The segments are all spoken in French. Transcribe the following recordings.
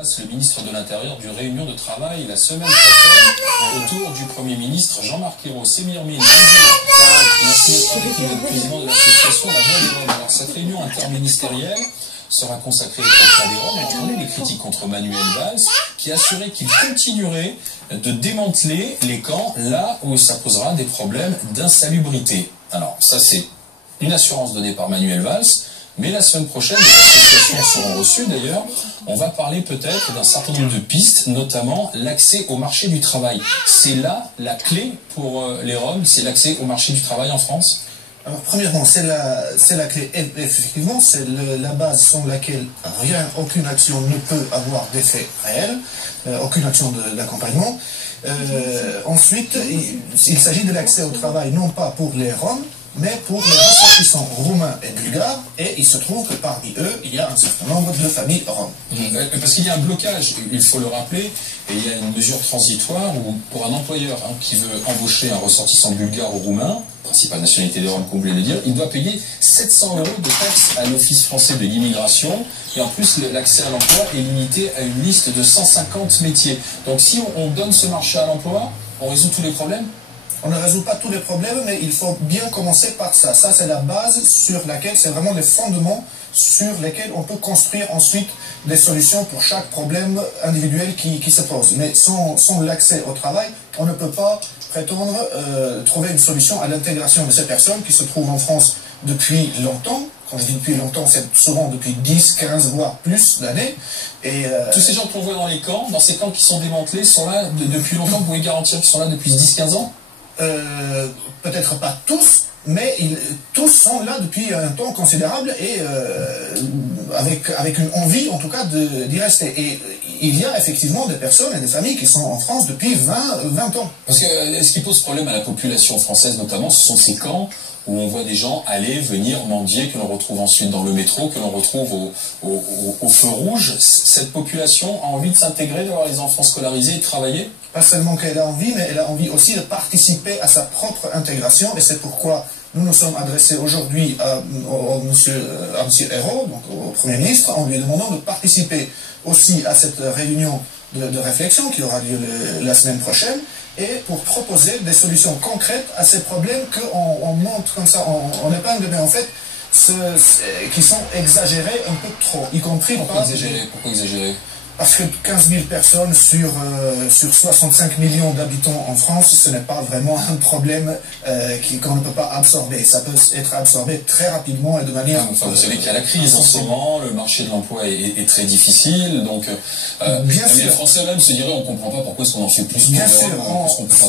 Le ministre de l'Intérieur d'une réunion de travail la semaine prochaine autour du Premier ministre Jean-Marc Ayrault. Semir Mil, président de l'association La Voix des Roms. Alors cette réunion interministérielle sera consacrée au cas des Roms. On entendait les critiques contre Manuel Valls qui assurait qu'il continuerait de démanteler les camps là où ça posera des problèmes d'insalubrité. Alors ça c'est une assurance donnée par Manuel Valls. Mais la semaine prochaine, les associations seront reçues d'ailleurs. On va parler peut-être d'un certain nombre de pistes, notamment l'accès au marché du travail. C'est là la clé pour les Roms, c'est l'accès au marché du travail en France? Alors premièrement, c'est la clé, effectivement, c'est la base sans laquelle aucune action ne peut avoir d'effet réel, aucune action d'accompagnement. Ensuite, il s'agit de l'accès au travail non pas pour les Roms, mais pour les ressortissants roumains et bulgares, et il se trouve que parmi eux, il y a un certain nombre de familles roms. Parce qu'il y a un blocage, il faut le rappeler, et il y a une mesure transitoire où, pour un employeur qui veut embaucher un ressortissant bulgare ou roumain, principale nationalité des Roms, comme vous voulez le dire, il doit payer 700 € de taxes à l'Office français de l'immigration, et en plus l'accès à l'emploi est limité à une liste de 150 métiers. Donc si on donne ce marché à l'emploi, on résout tous les problèmes? On ne résout pas tous les problèmes, mais il faut bien commencer par ça. Ça, c'est la base sur laquelle, c'est vraiment les fondements sur lesquels on peut construire ensuite des solutions pour chaque problème individuel qui se pose. Mais sans l'accès au travail, on ne peut pas prétendre trouver une solution à l'intégration de ces personnes qui se trouvent en France depuis longtemps. Quand je dis depuis longtemps, c'est souvent depuis 10, 15, voire plus d'années. Tous ces gens qu'on voit dans les camps, dans ces camps qui sont démantelés, sont là depuis longtemps. Vous pouvez garantir qu'ils sont là depuis 10-15 ans? Peut-être pas tous, mais tous sont là depuis un temps considérable et avec une envie en tout cas d'y rester. Et il y a effectivement des personnes et des familles qui sont en France depuis 20 ans. Parce que ce qui pose problème à la population française notamment, ce sont ces camps où on voit des gens aller, venir, mendier, que l'on retrouve ensuite dans le métro, que l'on retrouve au feu rouge. Cette population a envie de s'intégrer, d'avoir les enfants scolarisés et de travailler? Pas seulement qu'elle a envie, mais elle a envie aussi de participer à sa propre intégration, et c'est pourquoi nous nous sommes adressés aujourd'hui à monsieur Ayrault, donc au Premier ministre, en lui demandant de participer aussi à cette réunion de réflexion qui aura lieu la semaine prochaine, et pour proposer des solutions concrètes à ces problèmes qu'on montre comme ça en épingle, mais en fait, qui sont exagérés un peu trop, y compris Pourquoi exagérer? Parce que 15 000 personnes sur 65 millions d'habitants en France, ce n'est pas vraiment un problème qu'on ne peut pas absorber. Ça peut être absorbé très rapidement et de manière... vous savez qu'il y a la crise en ce moment, le marché de l'emploi est très difficile, donc bien sûr. Les Français même se diraient on ne comprend pas pourquoi est-ce qu'on en fait plus. Bien sûr,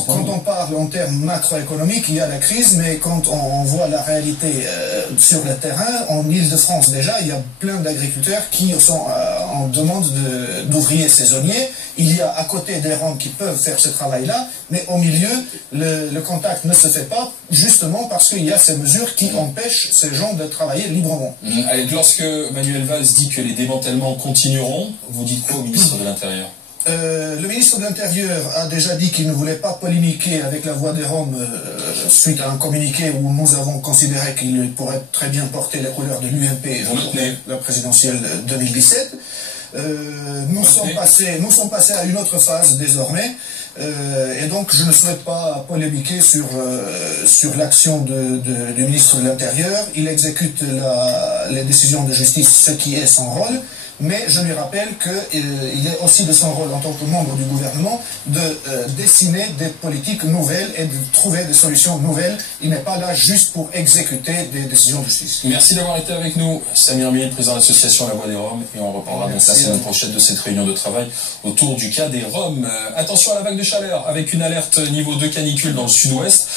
quand on parle en termes macroéconomiques, il y a la crise, mais quand on voit la réalité sur le terrain, en Île-de-France déjà, il y a plein d'agriculteurs qui sont en demande d'ouvriers saisonniers. Il y a à côté des Roms qui peuvent faire ce travail-là, mais au milieu, le contact ne se fait pas, justement parce qu'il y a ces mesures qui empêchent ces gens de travailler librement. Lorsque Manuel Valls dit que les démantèlements continueront, vous dites quoi au ministre de l'Intérieur? Le ministre de l'Intérieur a déjà dit qu'il ne voulait pas polémiquer avec la Voix des Roms suite à un communiqué où nous avons considéré qu'il pourrait très bien porter les couleurs de l'UMP, la présidentielle 2017. Nous sommes passés à une autre phase désormais, et donc je ne souhaite pas polémiquer sur l'action du ministre de l'Intérieur. Il exécute les décisions de justice, ce qui est son rôle, mais je lui rappelle qu'il est aussi de son rôle en tant que membre du gouvernement de dessiner des politiques nouvelles et de trouver des solutions nouvelles. Il n'est pas là juste pour exécuter des décisions de justice. Merci d'avoir été avec nous, Semir Mil, président de l'association La Voix des Roms, et on reparlera donc la semaine prochaine de cette réunion de travail autour du cas des Roms. Attention à la vague de chaleur, avec une alerte niveau 2 canicule dans le sud-ouest.